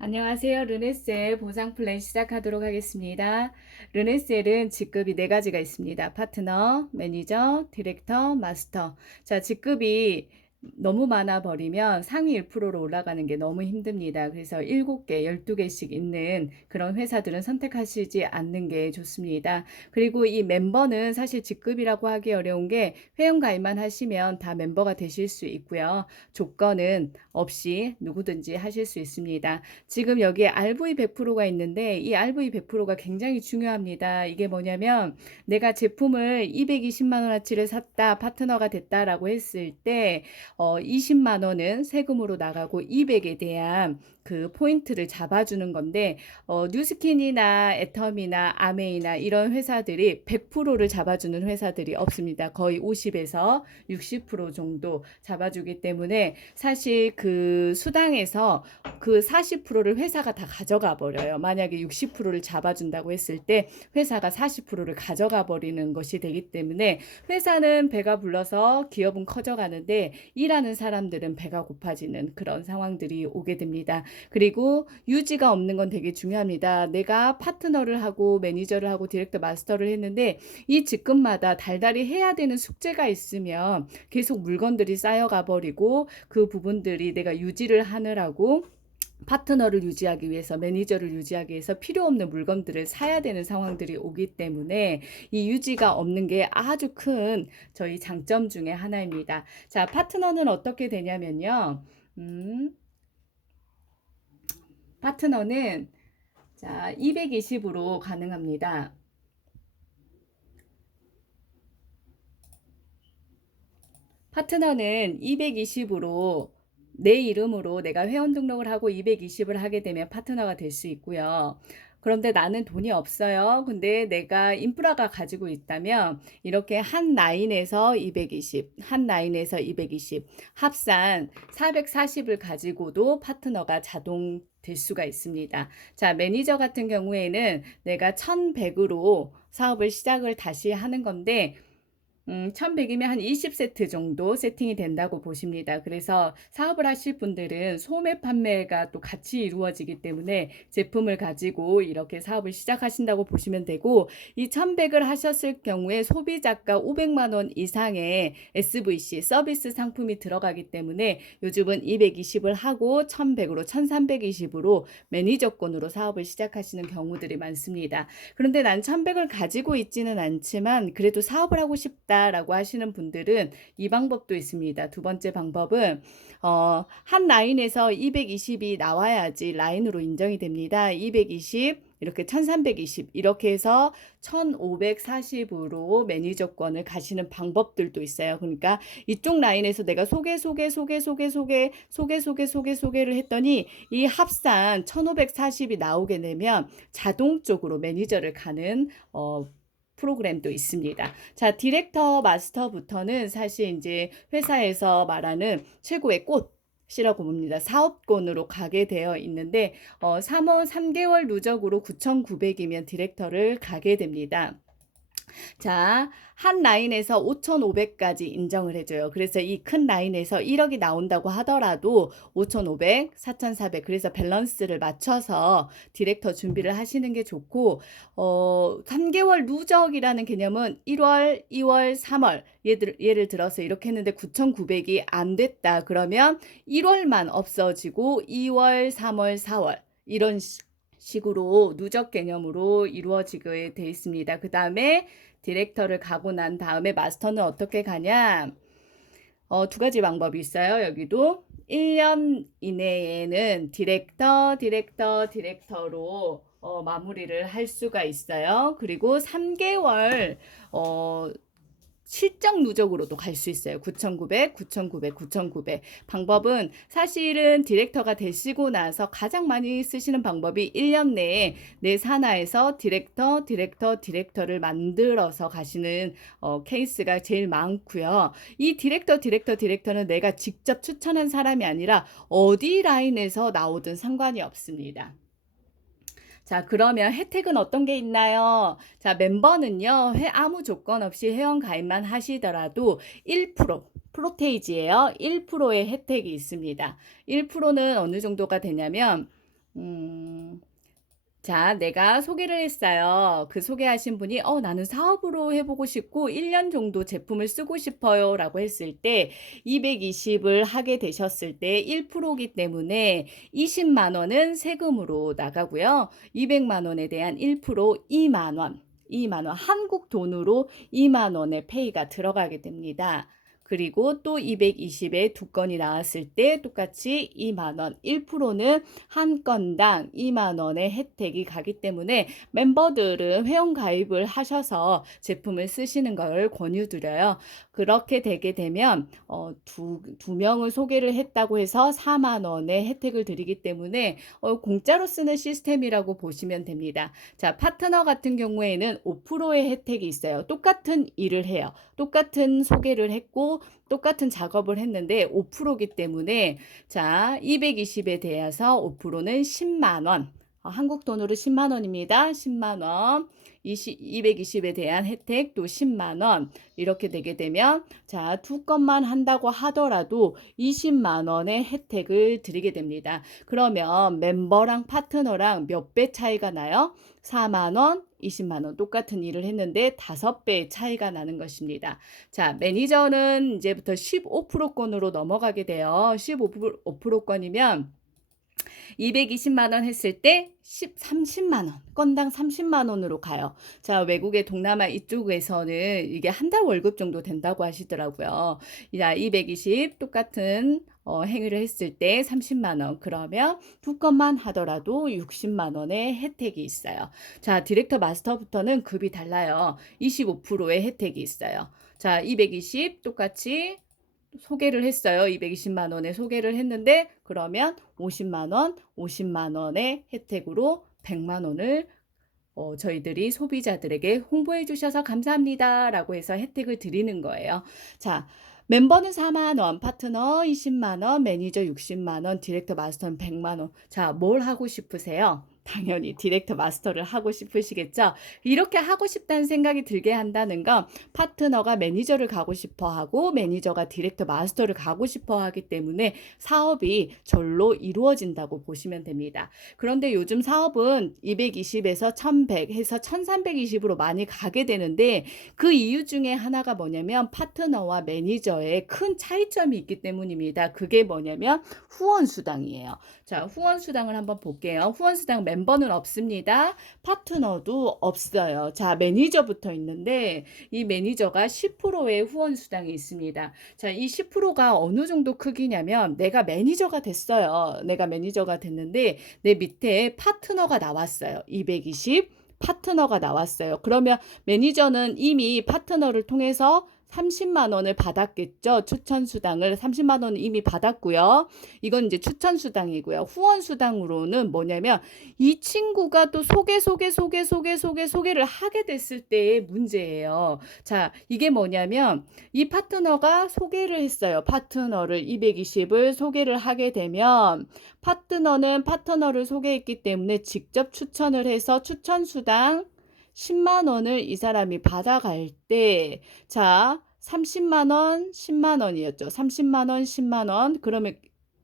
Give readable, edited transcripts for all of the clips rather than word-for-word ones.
안녕하세요. 르네셀 보상 플랜 시작하도록 하겠습니다. 르네셀은 직급이 네 가지가 있습니다. 파트너, 매니저, 디렉터, 마스터. 자, 직급이 너무 많아 버리면 상위 1%로 올라가는 게 너무 힘듭니다. 그래서 7개, 12개씩 있는 그런 회사들은 선택하시지 않는 게 좋습니다. 그리고 이 멤버는 사실 직급이라고 하기 어려운 게 회원 가입만 하시면 다 멤버가 되실 수 있고요. 조건은 없이 누구든지 하실 수 있습니다. 지금 여기에 RV 100%가 있는데 이 RV 100%가 굉장히 중요합니다. 이게 뭐냐면 내가 제품을 220만 원어치를 샀다, 파트너가 됐다라고 했을 때 20만 원은 세금으로 나가고 200에 대한 그 포인트를 잡아주는 건데 뉴스킨이나 애텀이나 아메이나 이런 회사들이 100%를 잡아주는 회사들이 없습니다. 거의 50에서 60% 정도 잡아주기 때문에 사실 그 수당에서 그 40%를 회사가 다 가져가 버려요. 만약에 60%를 잡아준다고 했을 때 회사가 40%를 가져가 버리는 것이 되기 때문에 회사는 배가 불러서 기업은 커져가는데 일하는 사람들은 배가 고파지는 그런 상황들이 오게 됩니다. 그리고 유지가 없는 건 되게 중요합니다. 내가 파트너를 하고 매니저를 하고 디렉터 마스터를 했는데 이 직급마다 달달이 해야 되는 숙제가 있으면 계속 물건들이 쌓여가 버리고 그 부분들이 내가 유지를 하느라고 파트너를 유지하기 위해서 매니저를 유지하기 위해서 필요 없는 물건들을 사야 되는 상황들이 오기 때문에 이 유지가 없는 게 아주 큰 저희 장점 중에 하나입니다. 자, 파트너는 어떻게 되냐면요. 파트너는 자, 220으로 가능합니다. 파트너는 220으로 내 이름으로 내가 회원 등록을 하고 220을 하게 되면 파트너가 될 수 있고요. 그런데 나는 돈이 없어요. 근데 내가 인프라가 가지고 있다면 이렇게 한 라인에서 220, 한 라인에서 220, 합산 440을 가지고도 파트너가 자동 될 수가 있습니다. 자, 매니저 같은 경우에는 내가 1100으로 사업을 시작을 다시 하는 건데 1100이면 한 20세트 정도 세팅이 된다고 보십니다. 그래서 사업을 하실 분들은 소매 판매가 또 같이 이루어지기 때문에 제품을 가지고 이렇게 사업을 시작하신다고 보시면 되고 이 1100을 하셨을 경우에 소비자가 500만 원 이상의 SVC 서비스 상품이 들어가기 때문에 요즘은 220을 하고 1100으로 1320으로 매니저권으로 사업을 시작하시는 경우들이 많습니다. 그런데 난 1100을 가지고 있지는 않지만 그래도 사업을 하고 싶다라고 하시는 분들은 이 방법도 있습니다. 두 번째 방법은 한 라인에서 220이 나와야지 라인으로 인정이 됩니다. 220 이렇게 1320 이렇게 해서 1540으로 매니저권을 가시는 방법들도 있어요. 그러니까 이쪽 라인에서 내가 소개를 했더니 이 합산 1540이 나오게 되면 자동적으로 매니저를 가는 프로그램도 있습니다. 자, 디렉터 마스터부터는 사실 이제 회사에서 말하는 최고의 꽃이라고 봅니다. 사업권으로 가게 되어 있는데 3개월 누적으로 9,900이면 디렉터를 가게 됩니다. 자, 한 라인에서 5,500까지 인정을 해줘요. 그래서 이 큰 라인에서 1억이 나온다고 하더라도 5,500, 4,400 그래서 밸런스를 맞춰서 디렉터 준비를 하시는 게 좋고 3개월 누적이라는 개념은 1월, 2월, 3월 예를 들어서 이렇게 했는데 9,900이 안 됐다. 그러면 1월만 없어지고 2월, 3월, 4월 이런 식으로 누적 개념으로 이루어지게 돼 있습니다. 그 다음에 디렉터를 가고 난 다음에 마스터는 어떻게 가냐? 두 가지 방법이 있어요. 여기도 1년 이내에는 디렉터로 마무리를 할 수가 있어요. 그리고 3개월 실적 누적으로도 갈 수 있어요. 9,900, 9,900, 9,900. 방법은 사실은 디렉터가 되시고 나서 가장 많이 쓰시는 방법이 1년 내에 내 산하에서 디렉터를 만들어서 가시는 케이스가 제일 많고요. 이 디렉터는 내가 직접 추천한 사람이 아니라 어디 라인에서 나오든 상관이 없습니다. 자, 그러면 혜택은 어떤 게 있나요? 자, 멤버는요, 아무 조건 없이 회원 가입만 하시더라도 1%, 프로테이지예요. 1%의 혜택이 있습니다. 1%는 어느 정도가 되냐면 음, 자, 내가 소개를 했어요. 그 소개하신 분이, 나는 사업으로 해보고 싶고, 1년 정도 제품을 쓰고 싶어요. 라고 했을 때, 220을 하게 되셨을 때 1%이기 때문에 20만 원은 세금으로 나가고요. 200만 원에 대한 1% 2만 원. 2만 원. 한국 돈으로 2만 원의 페이가 들어가게 됩니다. 그리고 또 220에 두 건이 나왔을 때 똑같이 2만 원, 1%는 한 건당 2만 원의 혜택이 가기 때문에 멤버들은 회원 가입을 하셔서 제품을 쓰시는 걸 권유드려요. 그렇게 되게 되면 두 명을 소개를 했다고 해서 4만 원의 혜택을 드리기 때문에 공짜로 쓰는 시스템이라고 보시면 됩니다. 자, 파트너 같은 경우에는 5%의 혜택이 있어요. 똑같은 일을 해요. 똑같은 소개를 했고 똑같은 작업을 했는데 5%이기 때문에 자, 220에 대해서 5%는 10만 원. 한국 돈으로 10만 원입니다. 10만 원. 220에 대한 혜택 또 10만 원. 이렇게 되게 되면 자, 두 건만 한다고 하더라도 20만 원의 혜택을 드리게 됩니다. 그러면 멤버랑 파트너랑 몇 배 차이가 나요? 4만 원, 20만 원 똑같은 일을 했는데 5배 차이가 나는 것입니다. 자, 매니저는 이제부터 15%권으로 넘어가게 돼요. 15%권이면 220만 원 했을 때 30만 원, 건당 30만 원으로 가요. 자, 외국의 동남아 이쪽에서는 이게 한 달 월급 정도 된다고 하시더라고요. 자, 220 똑같은 행위를 했을 때 30만 원. 그러면 두 건만 하더라도 60만 원의 혜택이 있어요. 자, 디렉터 마스터부터는 급이 달라요. 25%의 혜택이 있어요. 자, 220 똑같이 소개를 했어요. 220만 원에 소개를 했는데 그러면 50만 원, 50만 원의 혜택으로 100만 원을 저희들이 소비자들에게 홍보해 주셔서 감사합니다. 라고 해서 혜택을 드리는 거예요. 자, 멤버는 4만 원, 파트너 20만 원, 매니저 60만 원, 디렉터 마스터는 100만 원. 자, 뭘 하고 싶으세요? 당연히 디렉터 마스터를 하고 싶으시겠죠? 이렇게 하고 싶다는 생각이 들게 한다는 건 파트너가 매니저를 가고 싶어 하고 매니저가 디렉터 마스터를 가고 싶어 하기 때문에 사업이 절로 이루어진다고 보시면 됩니다. 그런데 요즘 사업은 220에서 1100 해서 1320으로 많이 가게 되는데 그 이유 중에 하나가 뭐냐면 파트너와 매니저의 큰 차이점이 있기 때문입니다. 그게 뭐냐면 후원 수당이에요. 자, 후원 수당을 한번 볼게요. 후원 수당 멤버는 없습니다. 파트너도 없어요. 자, 매니저부터 있는데 이 매니저가 10%의 후원 수당이 있습니다. 자, 이 10%가 어느 정도 크기냐면 내가 매니저가 됐어요. 내가 매니저가 됐는데 내 밑에 파트너가 나왔어요. 220 파트너가 나왔어요. 그러면 매니저는 이미 파트너를 통해서 30만 원을 받았겠죠. 추천 수당을 30만 원을 이미 받았고요. 이건 이제 추천 수당이고요. 후원 수당으로는 뭐냐면 이 친구가 또 소개를 하게 됐을 때의 문제예요. 자, 이게 뭐냐면 이 파트너가 소개를 했어요. 파트너를 220을 소개를 하게 되면 파트너는 파트너를 소개했기 때문에 직접 추천을 해서 추천 수당 10만 원을 이 사람이 받아갈 때, 자, 30만 원, 10만 원이었죠. 30만 원, 10만 원. 그러면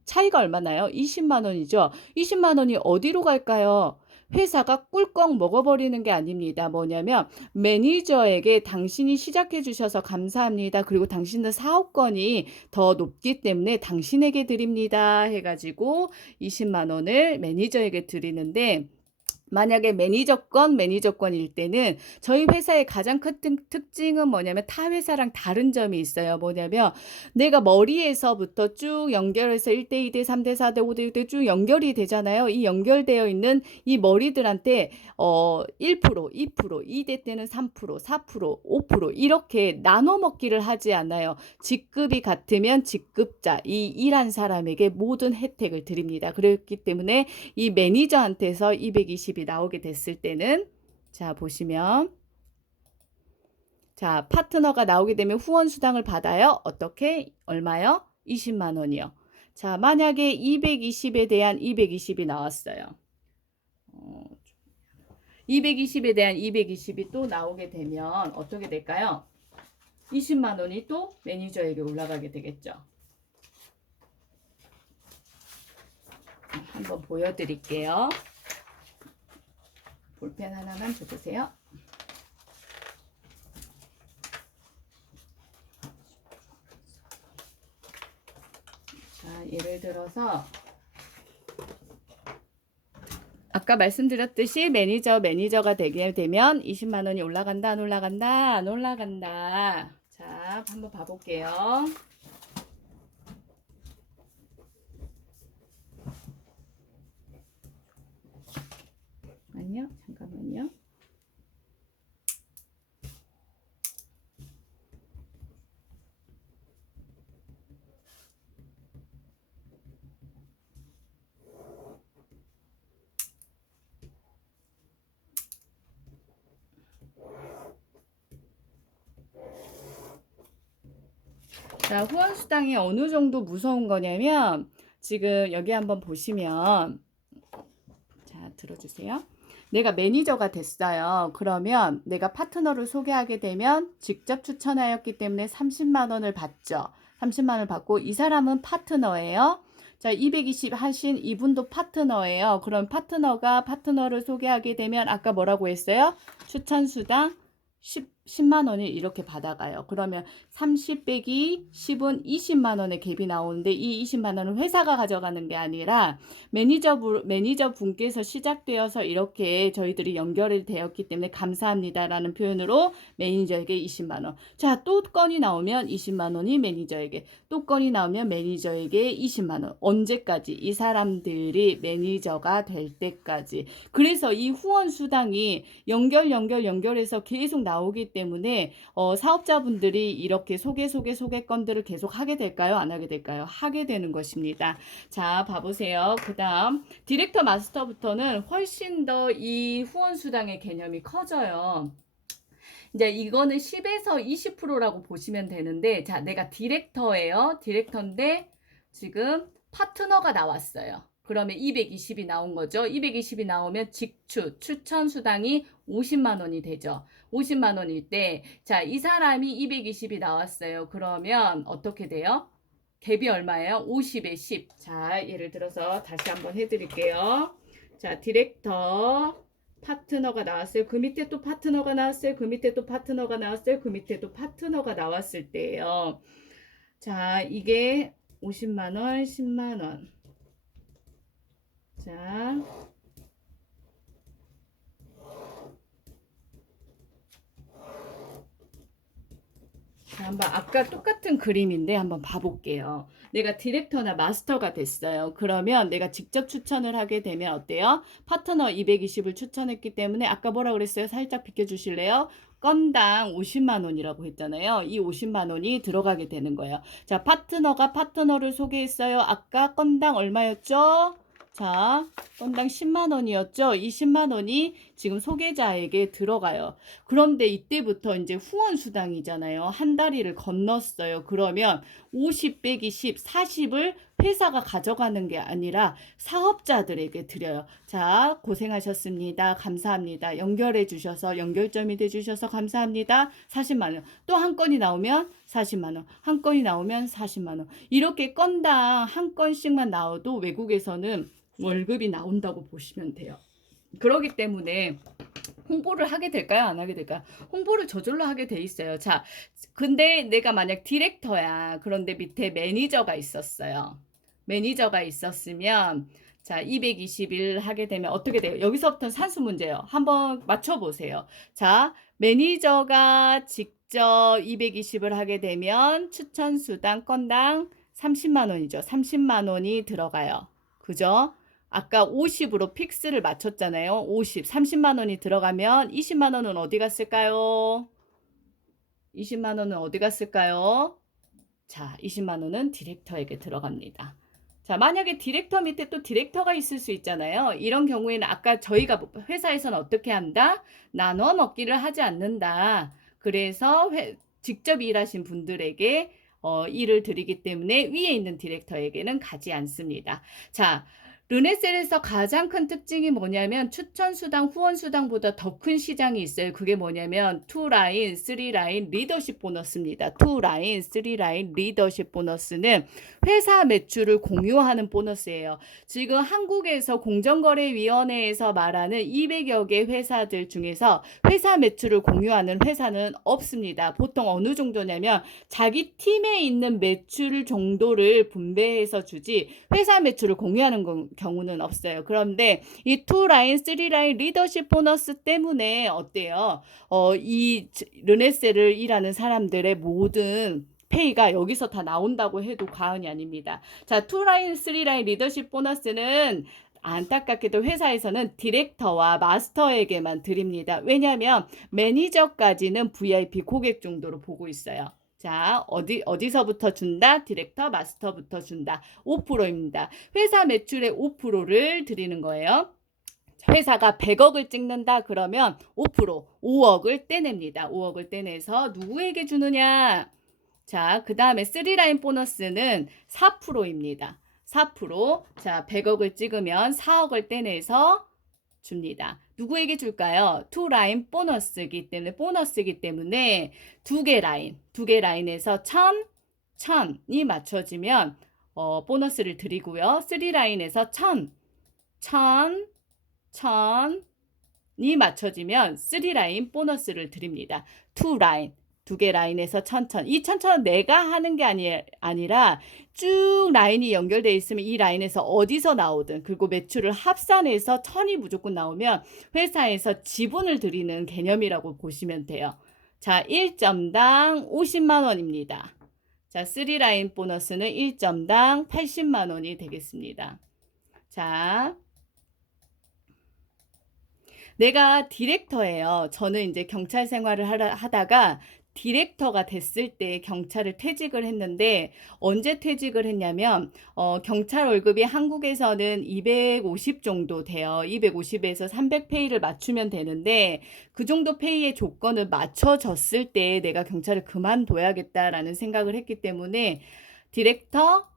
차이가 얼마나요? 20만 원이죠. 20만 원이 어디로 갈까요? 회사가 꿀꺽 먹어버리는 게 아닙니다. 뭐냐면 매니저에게 당신이 시작해 주셔서 감사합니다. 그리고 당신의 사업권이 더 높기 때문에 당신에게 드립니다. 해가지고 20만 원을 매니저에게 드리는데 만약에 매니저권일 때는 저희 회사의 가장 큰 특징은 뭐냐면 타 회사랑 다른 점이 있어요. 뭐냐면 내가 머리에서부터 쭉 연결해서 1대 2대 3대 4대 5대 6대 쭉 연결이 되잖아요. 이 연결되어 있는 이 머리들한테 1%, 2%, 2대 때는 3%, 4%, 5% 이렇게 나눠 먹기를 하지 않아요. 직급이 같으면 직급자, 이 일한 사람에게 모든 혜택을 드립니다. 그렇기 때문에 이 매니저한테서 220이 나오게 됐을 때는 자 보시면 자 파트너가 나오게 되면 후원 수당을 받아요. 어떻게 얼마요? 20만 원이요. 자 만약에 220에 대한 220이 나왔어요. 220에 대한 220이 또 나오게 되면 어떻게 될까요? 20만 원이 또 매니저에게 올라가게 되겠죠. 한번 보여드릴게요. 볼펜 하나만 줘보세요. 자, 예를 들어서 아까 말씀드렸듯이 매니저가 되게 되면 20만 원이 올라간다, 안 올라간다, 안 올라간다. 자, 한번 봐볼게요. 아니요, 잠깐만요. 자, 후원수당이 어느 정도 무서운 거냐면, 지금 여기 한번 보시면, 자, 들어주세요. 내가 매니저가 됐어요. 그러면 내가 파트너를 소개하게 되면 직접 추천하였기 때문에 30만 원을 받죠. 30만 원을 받고 이 사람은 파트너예요. 자, 220 하신 이분도 파트너예요. 그럼 파트너가 파트너를 소개하게 되면 아까 뭐라고 했어요? 추천수당 10만 원을 이렇게 받아가요. 그러면 30 빼기 10은 20만 원의 갭이 나오는데 이 20만 원은 회사가 가져가는 게 아니라 매니저 분께서 시작되어서 이렇게 저희들이 연결이 되었기 때문에 감사합니다라는 표현으로 매니저에게 20만 원. 자, 또 건이 나오면 20만 원이 매니저에게, 또 건이 나오면 매니저에게 20만 원. 언제까지? 이 사람들이 매니저가 될 때까지. 그래서 이 후원 수당이 연결해서 계속 나오기 때문에 사업자분들이 이렇게 소개 건들을 계속 하게 될까요? 안 하게 될까요? 하게 되는 것입니다. 자, 봐보세요. 그 다음 디렉터 마스터부터는 훨씬 더 이 후원 수당의 개념이 커져요. 이제 이거는 10에서 20%라고 보시면 되는데, 자, 내가 디렉터예요. 디렉터인데 지금 파트너가 나왔어요. 그러면 220이 나온 거죠. 220이 나오면 추천 수당이 50만 원이 되죠. 50만 원일 때, 자, 이 사람이 220이 나왔어요. 그러면 어떻게 돼요? 갭이 얼마예요? 50에 10. 자, 예를 들어서 다시 한번 해드릴게요. 자, 디렉터 파트너가 나왔어요. 그 밑에 또 파트너가 나왔어요. 그 밑에 또 파트너가 나왔어요. 그 밑에 또 파트너가 나왔을 때예요. 자, 이게 50만 원, 10만 원. 자, 한번 아까 똑같은 그림인데 한번 봐볼게요. 내가 디렉터나 마스터가 됐어요. 그러면 내가 직접 추천을 하게 되면 어때요? 파트너 220을 추천했기 때문에 아까 뭐라 그랬어요? 살짝 비켜주실래요? 건당 50만 원이라고 했잖아요. 이 50만 원이 들어가게 되는 거예요. 자, 파트너가 파트너를 소개했어요. 아까 건당 얼마였죠? 자, 건당 10만 원이었죠? 이 10만 원이 지금 소개자에게 들어가요. 그런데 이때부터 이제 후원 수당이잖아요. 한 다리를 건넜어요. 그러면 50 빼기 10, 40을 회사가 가져가는 게 아니라 사업자들에게 드려요. 자, 고생하셨습니다. 감사합니다. 연결해 주셔서, 연결점이 돼 주셔서 감사합니다. 40만 원. 또 한 건이 나오면 40만 원. 한 건이 나오면 40만 원. 이렇게 건당 한 건씩만 나와도 외국에서는 월급이 나온다고 보시면 돼요. 그렇기 때문에 홍보를 하게 될까요? 안 하게 될까요? 홍보를 저절로 하게 돼 있어요. 자, 근데 내가 만약 디렉터야. 그런데 밑에 매니저가 있었어요. 매니저가 있었으면 자, 221 하게 되면 어떻게 돼요? 여기서부터는 산수 문제예요. 한번 맞춰보세요. 자, 매니저가 직접 220을 하게 되면 추천수당 건당 30만 원이죠. 30만 원이 들어가요. 그죠? 아까 50으로 픽스를 맞췄잖아요. 50, 30만 원이 들어가면 20만 원은 어디 갔을까요? 20만 원은 어디 갔을까요? 자, 20만 원은 디렉터에게 들어갑니다. 자, 만약에 디렉터 밑에 또 디렉터가 있을 수 있잖아요. 이런 경우에는 아까 저희가 회사에서는 어떻게 한다? 나눠 먹기를 하지 않는다. 그래서 직접 일하신 분들에게 일을 드리기 때문에 위에 있는 디렉터에게는 가지 않습니다. 자, 르네셀에서 가장 큰 특징이 뭐냐면 추천수당, 후원수당보다 더 큰 시장이 있어요. 그게 뭐냐면 2라인, 3라인 리더십 보너스입니다. 2라인, 3라인 리더십 보너스는 회사 매출을 공유하는 보너스예요. 지금 한국에서 공정거래위원회에서 말하는 200여 개 회사들 중에서 회사 매출을 공유하는 회사는 없습니다. 보통 어느 정도냐면 자기 팀에 있는 매출 정도를 분배해서 주지 회사 매출을 공유하는 경우는 없어요. 그런데 이 2라인, 3라인 리더십 보너스 때문에 어때요? 이 르네셀을 일하는 사람들의 모든 페이가 여기서 다 나온다고 해도 과언이 아닙니다. 자, 2라인, 3라인 리더십 보너스는 안타깝게도 회사에서는 디렉터와 마스터에게만 드립니다. 왜냐하면 매니저까지는 VIP 고객 정도로 보고 있어요. 자, 어디서부터 준다? 디렉터, 마스터부터 준다. 5%입니다. 회사 매출의 5%를 드리는 거예요. 회사가 100억을 찍는다 그러면 5%, 5억을 떼냅니다. 5억을 떼내서 누구에게 주느냐? 자, 그 다음에 3라인 보너스는 4%입니다. 4%. 자, 100억을 찍으면 4억을 떼내서 줍니다. 누구에게 줄까요? 2라인 보너스이기 때문에 두 개 라인에서 1000이 맞춰지면 보너스를 드리고요. 3라인에서 1000이 맞춰지면 3라인 보너스를 드립니다. 2라인 두 개 라인에서 1000. 이 1000은 내가 하는 게 아니라 쭉 라인이 연결되어 있으면 이 라인에서 어디서 나오든 그리고 매출을 합산해서 1000이 무조건 나오면 회사에서 지분을 드리는 개념이라고 보시면 돼요. 자, 1점당 50만 원입니다. 자, 3라인 보너스는 1점당 80만 원이 되겠습니다. 자, 내가 디렉터예요. 저는 이제 경찰 생활을 하다가 디렉터가 됐을 때 경찰을 퇴직을 했는데 언제 퇴직을 했냐면 경찰 월급이 한국에서는 250 정도 돼요. 250에서 300 페이를 맞추면 되는데 그 정도 페이의 조건을 맞춰졌을 때 내가 경찰을 그만둬야겠다라는 생각을 했기 때문에 디렉터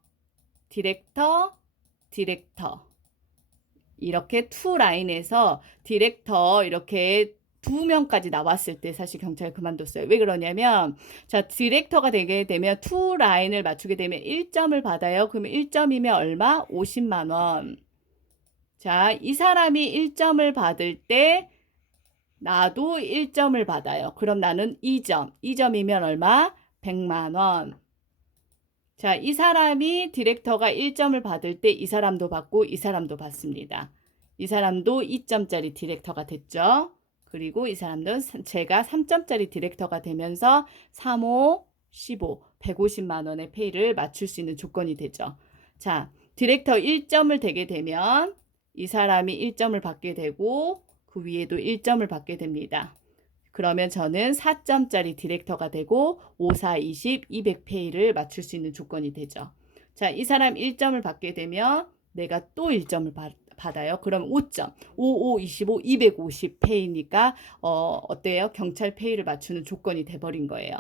이렇게 2라인에서 디렉터 이렇게 2명까지 나왔을 때 사실 경찰 그만뒀어요. 왜 그러냐면 자, 디렉터가 되게 되면 2라인을 맞추게 되면 1점을 받아요. 그러면 1점이면 얼마? 50만 원. 자, 이 사람이 1점을 받을 때 나도 1점을 받아요. 그럼 나는 2점. 2점이면 얼마? 100만 원. 자, 이 사람이 디렉터가 1점을 받을 때 이 사람도 받고 이 사람도 받습니다. 이 사람도 2점짜리 디렉터가 됐죠. 그리고 이 사람도 제가 3점짜리 디렉터가 되면서 3, 5, 15, 150만 원의 페이를 맞출 수 있는 조건이 되죠. 자, 디렉터 1점을 되게 되면 이 사람이 1점을 받게 되고 그 위에도 1점을 받게 됩니다. 그러면 저는 4점짜리 디렉터가 되고 5, 4, 20, 200 페이를 맞출 수 있는 조건이 되죠. 자, 이 사람 1점을 받게 되면 내가 또 1점을 받아요. 그럼 5점, 5, 5, 25, 250 페이니까 어때요? 경찰 페이를 맞추는 조건이 돼버린 거예요.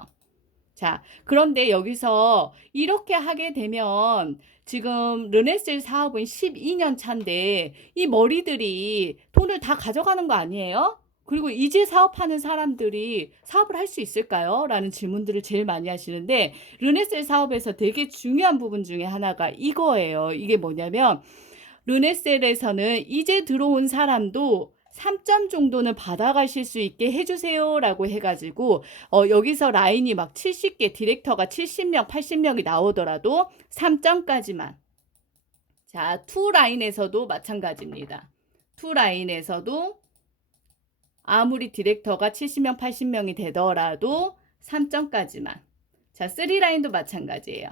자, 그런데 여기서 이렇게 하게 되면 지금 르네셀 사업은 12년 차인데 이 머리들이 돈을 다 가져가는 거 아니에요? 그리고 이제 사업하는 사람들이 사업을 할 수 있을까요? 라는 질문들을 제일 많이 하시는데 르네셀 사업에서 되게 중요한 부분 중에 하나가 이거예요. 이게 뭐냐면 르네셀에서는 이제 들어온 사람도 3점 정도는 받아가실 수 있게 해주세요 라고 해가지고 여기서 라인이 막 70개 디렉터가 70명 80명이 나오더라도 3점까지만. 자, 2라인에서도 마찬가지입니다. 2라인에서도 아무리 디렉터가 70명 80명이 되더라도 3점까지만. 자, 3라인도 마찬가지예요.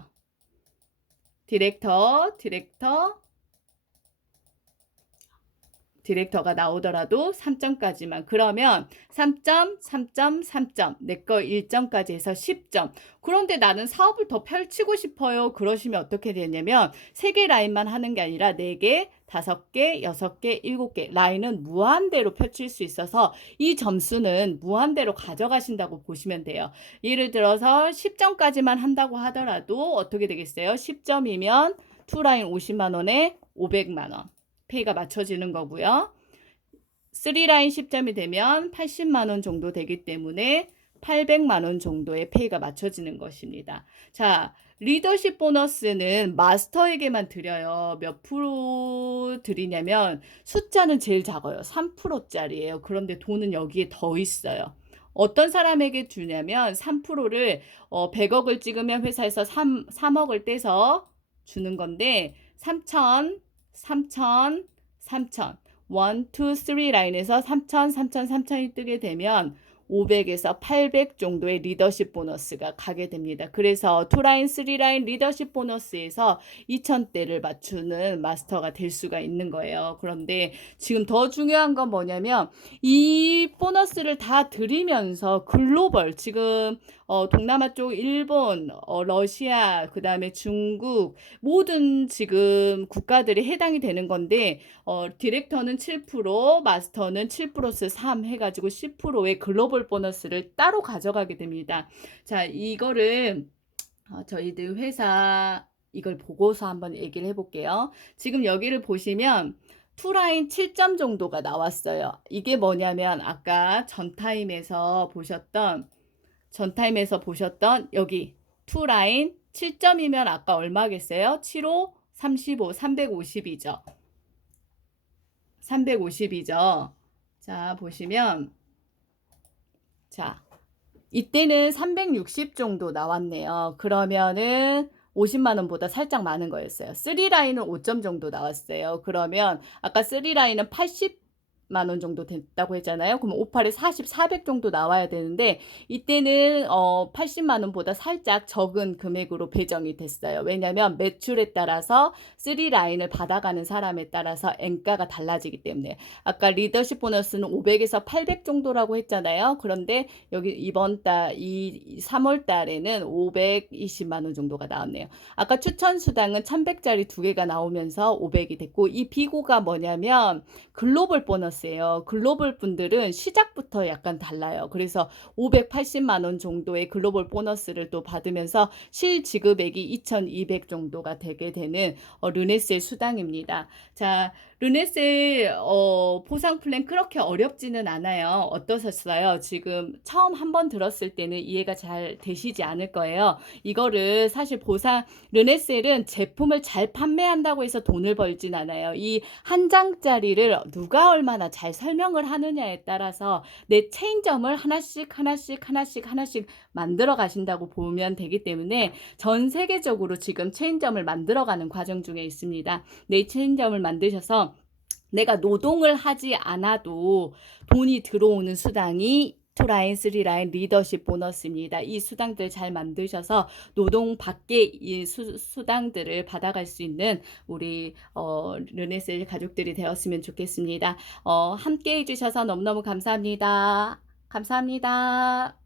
디렉터가 나오더라도 3점까지만. 그러면 3점, 3점, 3점, 내 거 1점까지 해서 10점. 그런데 나는 사업을 더 펼치고 싶어요. 그러시면 어떻게 되냐면 3개 라인만 하는 게 아니라 4개, 5개, 6개, 7개 라인은 무한대로 펼칠 수 있어서 이 점수는 무한대로 가져가신다고 보시면 돼요. 예를 들어서 10점까지만 한다고 하더라도 어떻게 되겠어요? 10점이면 2라인 50만 원에 500만 원. 페이가 맞춰지는 거고요. 3라인 10점이 되면 80만 원 정도 되기 때문에 800만 원 정도의 페이가 맞춰지는 것입니다. 자, 리더십 보너스는 마스터에게만 드려요. 몇 프로 드리냐면 숫자는 제일 작아요. 3%짜리예요. 그런데 돈은 여기에 더 있어요. 어떤 사람에게 주냐면 3%를 100억을 찍으면 회사에서 3억을 떼서 주는 건데 3천, 3천, 3천 1, 2, 3 라인에서 3천, 3천, 3천이 뜨게 되면 500에서 800 정도의 리더십 보너스가 가게 됩니다. 그래서 2라인, 3라인 리더십 보너스에서 2000대를 맞추는 마스터가 될 수가 있는 거예요. 그런데 지금 더 중요한 건 뭐냐면 이 보너스를 다 드리면서 글로벌 지금 동남아 쪽 일본, 러시아, 그 다음에 중국 모든 지금 국가들이 해당이 되는 건데 디렉터는 7%, 마스터는 7 플러스 3 해가지고 10%의 글로벌 보너스를 따로 가져가게 됩니다. 자, 이거를 저희들 회사 이걸 보고서 한번 얘기를 해볼게요. 지금 여기를 보시면 투라인 7점 정도가 나왔어요. 이게 뭐냐면 아까 전타임에서 보셨던 여기 투라인 7점이면 아까 얼마겠어요? 75, 35, 350이죠. 350이죠. 자, 보시면 자, 이때는 360 정도 나왔네요. 그러면은 50만 원보다 살짝 많은 거였어요. 3라인은 5점 정도 나왔어요. 그러면 아까 3라인은 80만 원 정도 됐다고 했잖아요. 그럼 58에 40, 400 정도 나와야 되는데 이때는 80만 원보다 살짝 적은 금액으로 배정이 됐어요. 왜냐하면 매출에 따라서 3라인을 받아가는 사람에 따라서 N가가 달라지기 때문에 아까 리더십 보너스는 500에서 800 정도라고 했잖아요. 그런데 여기 이번 달, 이 3월 달에는 520만 원 정도가 나왔네요. 아까 추천 수당은 1100짜리 두 개가 나오면서 500이 됐고 이 비고가 뭐냐면 글로벌 보너스예요. 글로벌 분들은 시작부터 약간 달라요. 그래서 580만 원 정도의 글로벌 보너스를 또 받으면서 실지급액이 2200 정도가 되게 되는 르네스의 수당입니다. 자, 르네스의 보상 플랜 그렇게 어렵지는 않아요. 어떠셨어요? 지금 처음 한번 들었을 때는 이해가 잘 되시지 않을 거예요. 이거를 사실 르네셀은 제품을 잘 판매한다고 해서 돈을 벌진 않아요. 이 한 장짜리를 누가 얼마나 잘 설명을 하느냐에 따라서 내 체인점을 하나씩 만들어 가신다고 보면 되기 때문에 전 세계적으로 지금 체인점을 만들어가는 과정 중에 있습니다. 내 체인점을 만드셔서 내가 노동을 하지 않아도 돈이 들어오는 수당이 2라인, 3라인 리더십 보너스입니다. 이 수당들 잘 만드셔서 노동 밖에 이 수당들을 받아갈 수 있는 우리 르네셀 가족들이 되었으면 좋겠습니다. 함께 해주셔서 너무너무 감사합니다. 감사합니다.